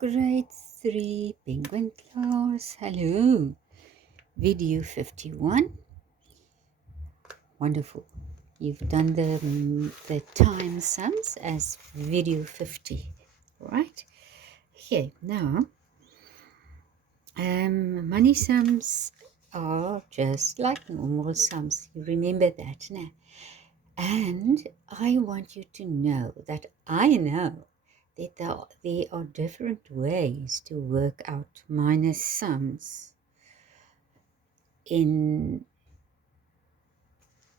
Grade 3 Penguin class. Hello. Video 51. Wonderful. You've done the time sums as video 50. Right? Here, now, money sums are just like normal sums. You remember that now. And I want you to know that I know that there are different ways to work out minus sums in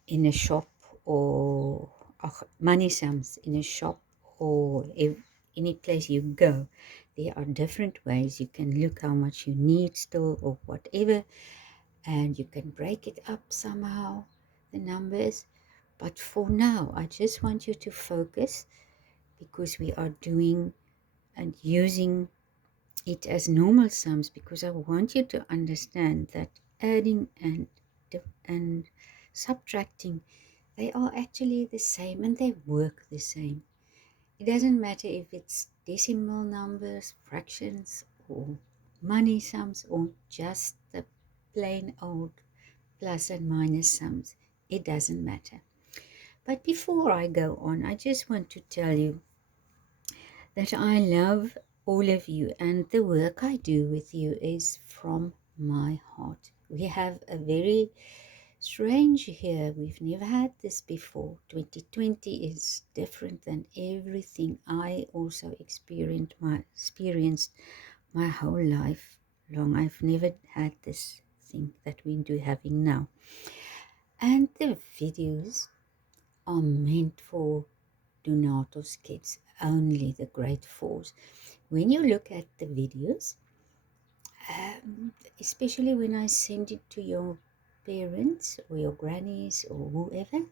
a shop, or money sums in a shop, or any place you go. There are different ways. You can look how much you need still or whatever, and you can break it up somehow, the numbers. But for now, I just want you to focus, because we are doing and using it as normal sums, because I want you to understand that adding and subtracting, they are actually the same and they work the same. It doesn't matter if it's decimal numbers, fractions, or money sums, or just the plain old plus and minus sums. It doesn't matter. But before I go on, I just want to tell you that I love all of you, and the work I do with you is from my heart. We have a very strange year. We've never had this before. 2020 is different than everything I also experienced my whole life long. I've never had this thing that we do having now. And the videos are meant for Dunatos kids, only the grade 4s. When you look at the videos, especially when I send it to your parents or your grannies or whoever,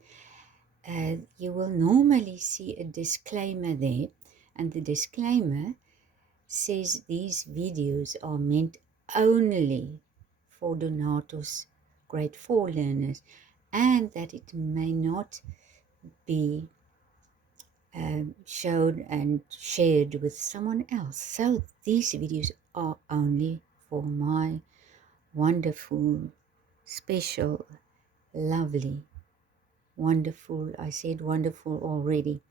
you will normally see a disclaimer there, and the disclaimer says these videos are meant only for Donatos grade 4 learners, and that it may not be shown and shared with someone else. So these videos are only for my wonderful, special, lovely, wonderful, I said wonderful already,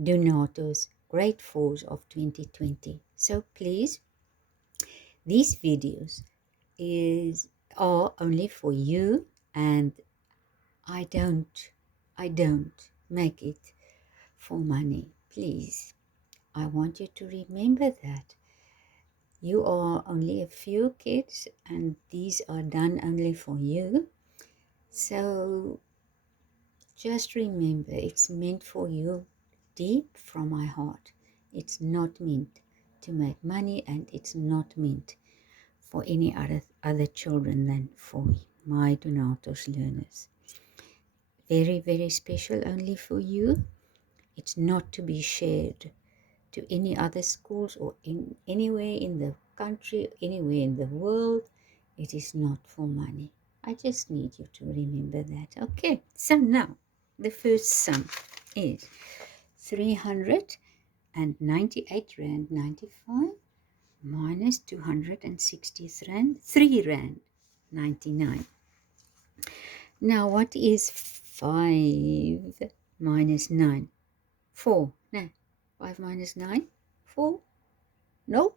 Dunatos grade 4s of 2020. So please, these videos are only for you, and I don't make it for money. Please, I want you to remember that you are only a few kids, and these are done only for you. So just remember, it's meant for you, deep from my heart. It's not meant to make money, and it's not meant for any other children than for my Donatos learners. Very, very special only for you. It's not to be shared to any other schools or in anywhere in the country, anywhere in the world. It is not for money. I just need you to remember that. Okay, so now the first sum is 398 Rand 95 minus 260 Rand, 3 Rand 99. Now what is 5 minus 9? 4. No. 5 minus 9? 4? No?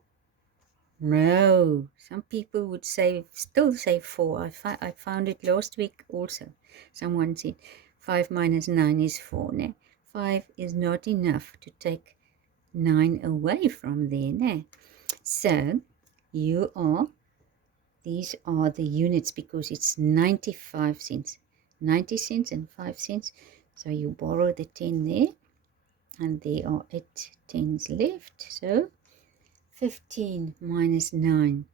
No. Some people would still say 4. I found it last week also. Someone said 5 minus 9 is 4. No? 5 is not enough to take 9 away from there. No? So, these are the units, because it's 95 cents. 90 cents and 5 cents. So you borrow the 10 there, and there are 8 tens left. So 15 minus 9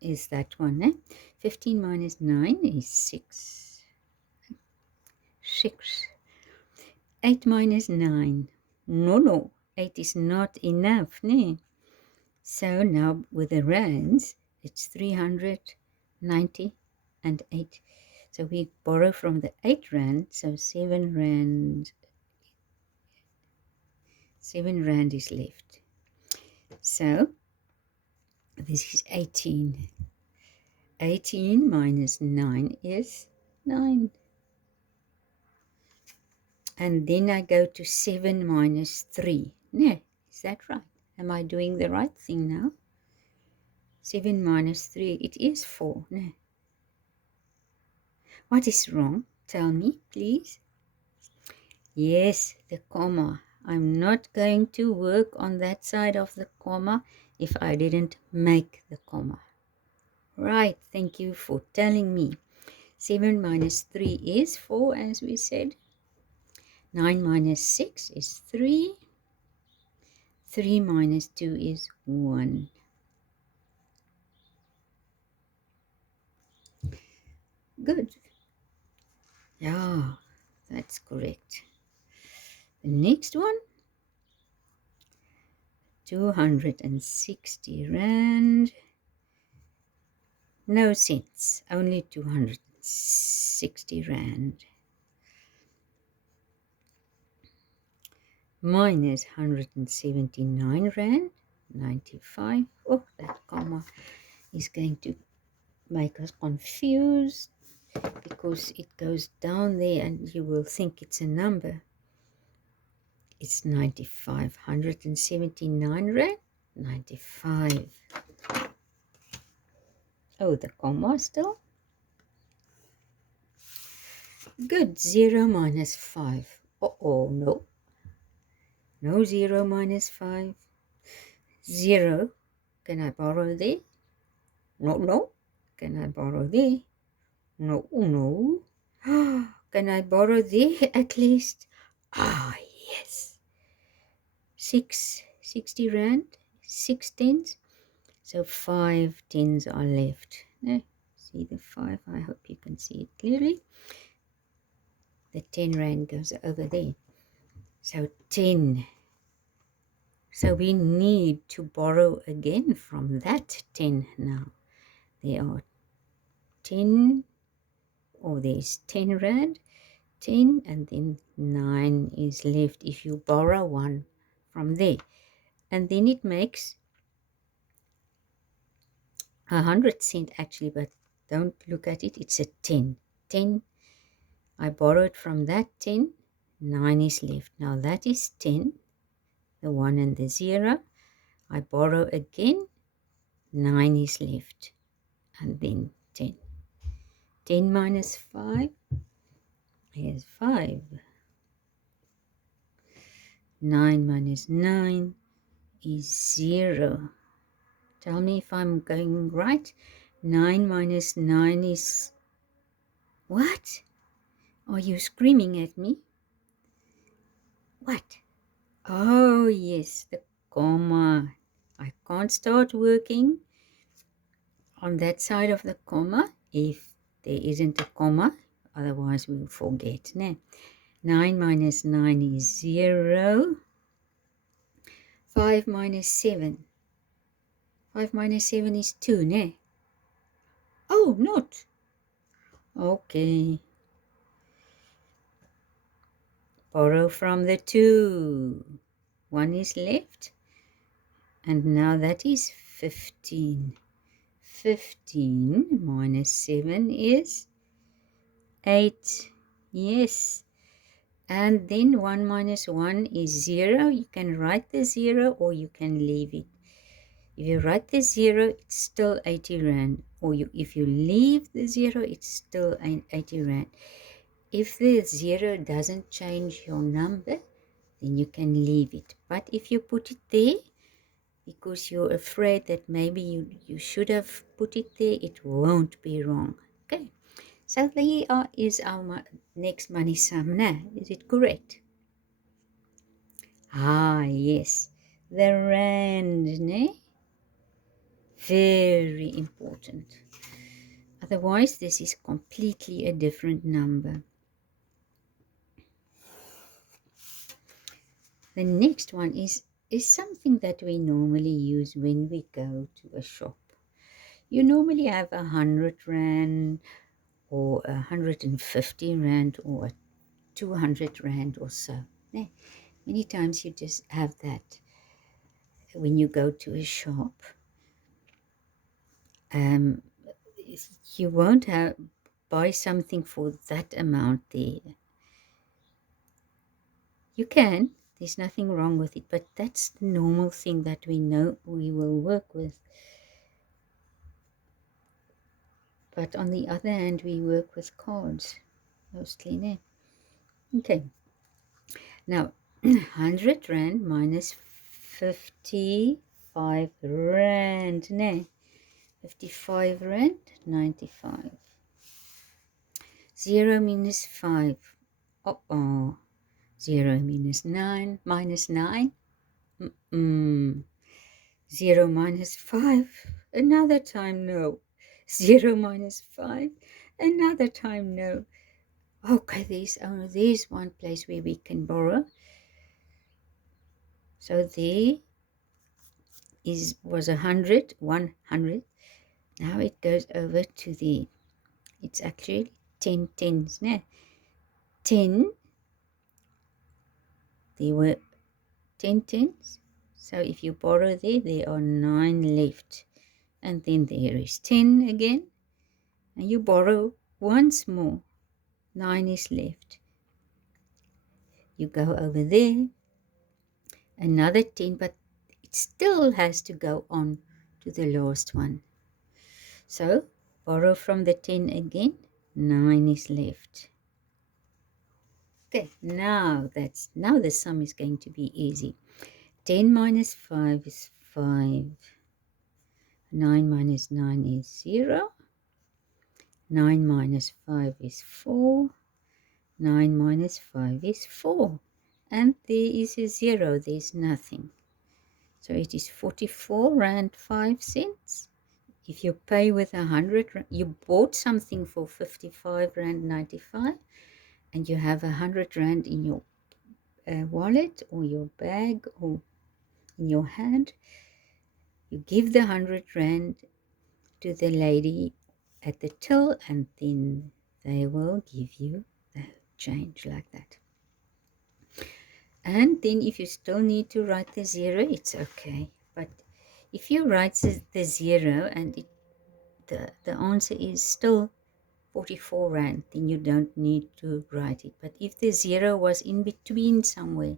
is that one. 15 minus 9 is 6. 6. 8 minus 9. No. 8 is not enough. So now with the rands, it's 398. So we borrow from the 8 Rand, so 7 Rand. 7 Rand is left. So this is 18. 18 minus 9 is 9. And then I go to 7 minus 3. No, is that right? Am I doing the right thing now? 7 minus 3, it is 4. No. What is wrong? Tell me, please. Yes, the comma. I'm not going to work on that side of the comma if I didn't make the comma. Right, thank you for telling me. 7 minus 3 is 4, as we said. 9 minus 6 is 3. 3 minus 2 is 1. Good. Yeah, that's correct. The next one, 260 Rand. No cents, only 260 Rand. Minus 179 Rand, 95. Oh, that comma is going to make us confused because it goes down there and you will think it's a number. It's 95. 179 Rand, 95. Oh, the comma still. Good. 0 minus 5. Oh, no. No 0 minus 5. 0. Can I borrow there? No, no. Can I borrow there? No, no. Can I borrow there at least? Ah, yes. 60 Rand. 6 tens. So 5 tens are left. See the 5? I hope you can see it clearly. The 10 Rand goes over there. So 10. So we need to borrow again from that 10 now. There are 10, or there's 10 Rand, 10, and then 9 is left if you borrow one from there. And then it makes 100 cent actually, but don't look at it, it's a 10. 10, I borrowed from that 10, 9 is left. Now that is 10, the 1 and the 0. I borrow again, 9 is left, and then 10. 10 minus 5 is 5. 9 minus 9 is 0. Tell me if I'm going right. 9 minus 9 is... What? Are you screaming at me? What? Oh, yes, the comma. I can't start working on that side of the comma if there isn't a comma. Otherwise, we'll forget. 9 minus 9 is 0. 5 minus 7. 5 minus 7 is 2, Oh, not. Okay. Borrow from the 2. 1 is left. And now that is 15. 15 minus 7 is 8. Yes. And then 1 minus 1 is 0. You can write the 0 or you can leave it. If you write the 0, it's still 80 Rand. Or if you leave the 0, it's still 80 Rand. If the 0 doesn't change your number, then you can leave it. But if you put it there, because you're afraid that maybe you should have put it there, it won't be wrong. Okay, so there is our next money sum now. Is it correct? Ah, yes, the Rand, Very important. Otherwise, this is completely a different number. The next one is something that we normally use when we go to a shop. You normally have 100 Rand or 150 Rand or 200 Rand or so. Many times you just have that. when you go to a shop, um, you won't buy something for that amount there. You can, there's nothing wrong with it, but that's the normal thing that we know we will work with. But on the other hand, we work with cards mostly, ne? Okay, now 100 rand minus 55 rand, ne? 55 rand, 95. 0 minus 5. Uh-oh. 0 minus 9. Minus 9. 0 minus 5. Another time, no. 0 minus 5. Another time, no. Okay, there's one place where we can borrow. So there was 100. Now it goes over to the, it's actually 10 tens, no? 10, there were 10 tens. So if you borrow there are 9 left. And then there is 10 again. And you borrow once more. 9 is left. You go over there. Another 10, but it still has to go on to the last one. So borrow from the 10 again. 9 is left. Okay, now the sum is going to be easy. 10 minus 5 is 5. 9 minus 9 is 0. 9 minus 5 is 4. 9 minus 5 is 4. And there is a 0. There's nothing. So it is 44 rand 5 cents. If you pay with 100, you bought something for 55 rand 95, and you have 100 rand in your wallet or your bag or in your hand, you give the 100 rand to the lady at the till, and then they will give you the change like that. And then if you still need to write the 0, it's okay. But if you write the 0 and the answer is still 44 rand, then you don't need to write it. But if the 0 was in between somewhere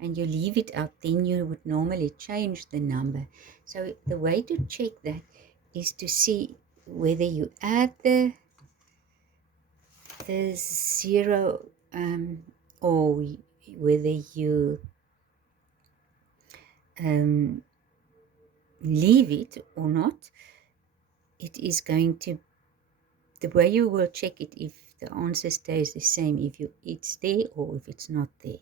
and you leave it out, then you would normally change the number. So the way to check that is to see whether you add the 0 or whether you leave it or not. It is going to, the way you will check it if the answer stays the same, if it's there or if it's not there.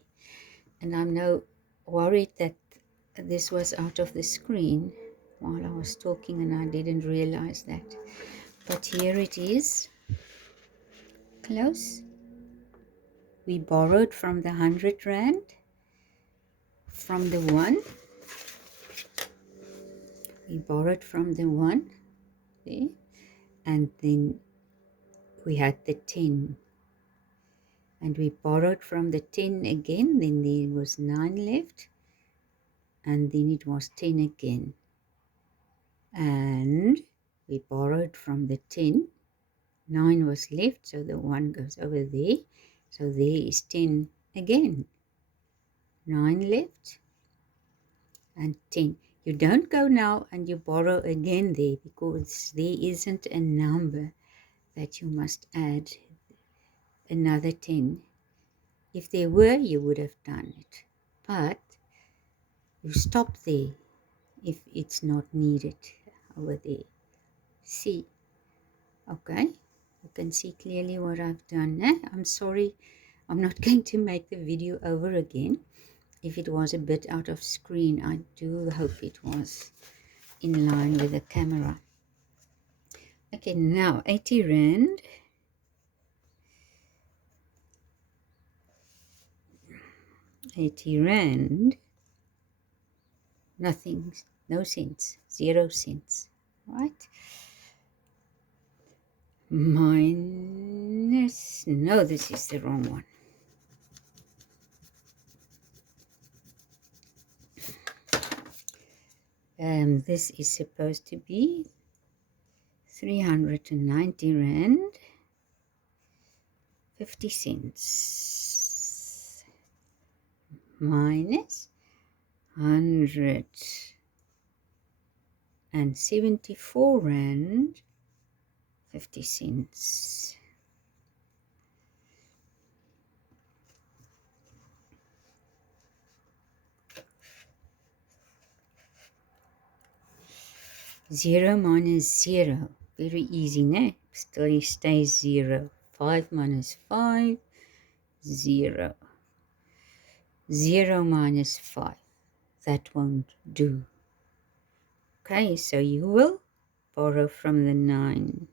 And I'm now worried that this was out of the screen while I was talking and I didn't realize that. But here it is. Close. We borrowed from the 100 rand, from the 1. We borrowed from the 1 there, and then we had the 10. And we borrowed from the 10 again, then there was 9 left, and then it was 10 again. And we borrowed from the 10, 9 was left, so the 1 goes over there. So there is 10 again. 9 left and 10. You don't go now and you borrow again there, because there isn't a number that you must add another 10. If there were, you would have done it. But you stop there if it's not needed over there. See? Okay? You can see clearly what I've done. I'm sorry, I'm not going to make the video over again. If it was a bit out of screen, I do hope it was in line with the camera. Okay, now 80 rand. 80 rand. Nothing, no cents, 0 cents, right? Minus, no, this is the wrong one. This is supposed to be 390 Rand 50 cents minus 174 Rand 50 cents. Zero minus zero. Very easy, ne? Still stays zero. 5 minus 5, 0. 0 minus 5. That won't do. Okay, so you will borrow from the 9.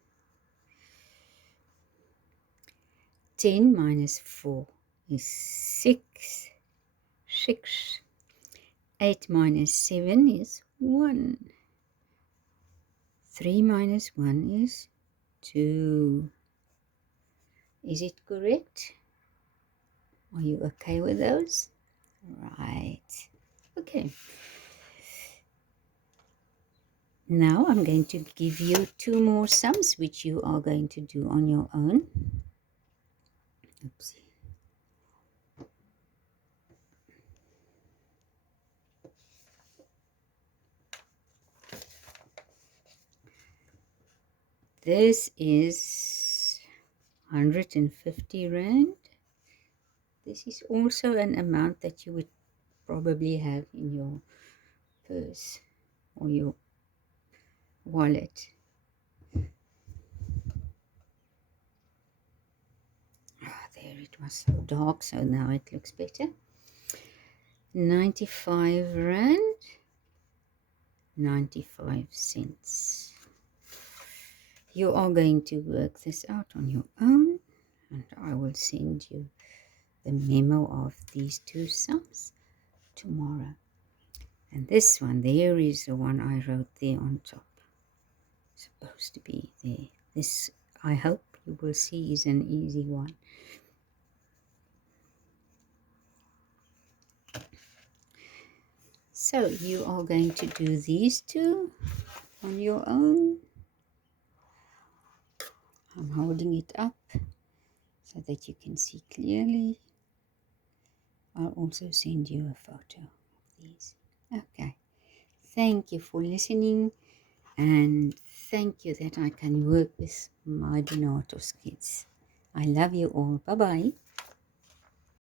10 minus 4 is 6. 6. 8 minus 7 is 1. 3 minus 1 is 2. Is it correct? Are you okay with those? Right. Okay. Now I'm going to give you 2 more sums which you are going to do on your own. Oopsie. This is 150 Rand. This is also an amount that you would probably have in your purse or your wallet. There, it was so dark, so now it looks better. 95 Rand 95 cents. You are going to work this out on your own, and I will send you the memo of these 2 sums tomorrow. And this one, there is the one I wrote there on top. Supposed to be there. This, I hope you will see, is an easy one. So you are going to do these 2 on your own. I'm holding it up so that you can see clearly. I'll also send you a photo of these. Okay. Thank you for listening, and thank you that I can work with my Dunatos kids. I love you all. Bye-bye.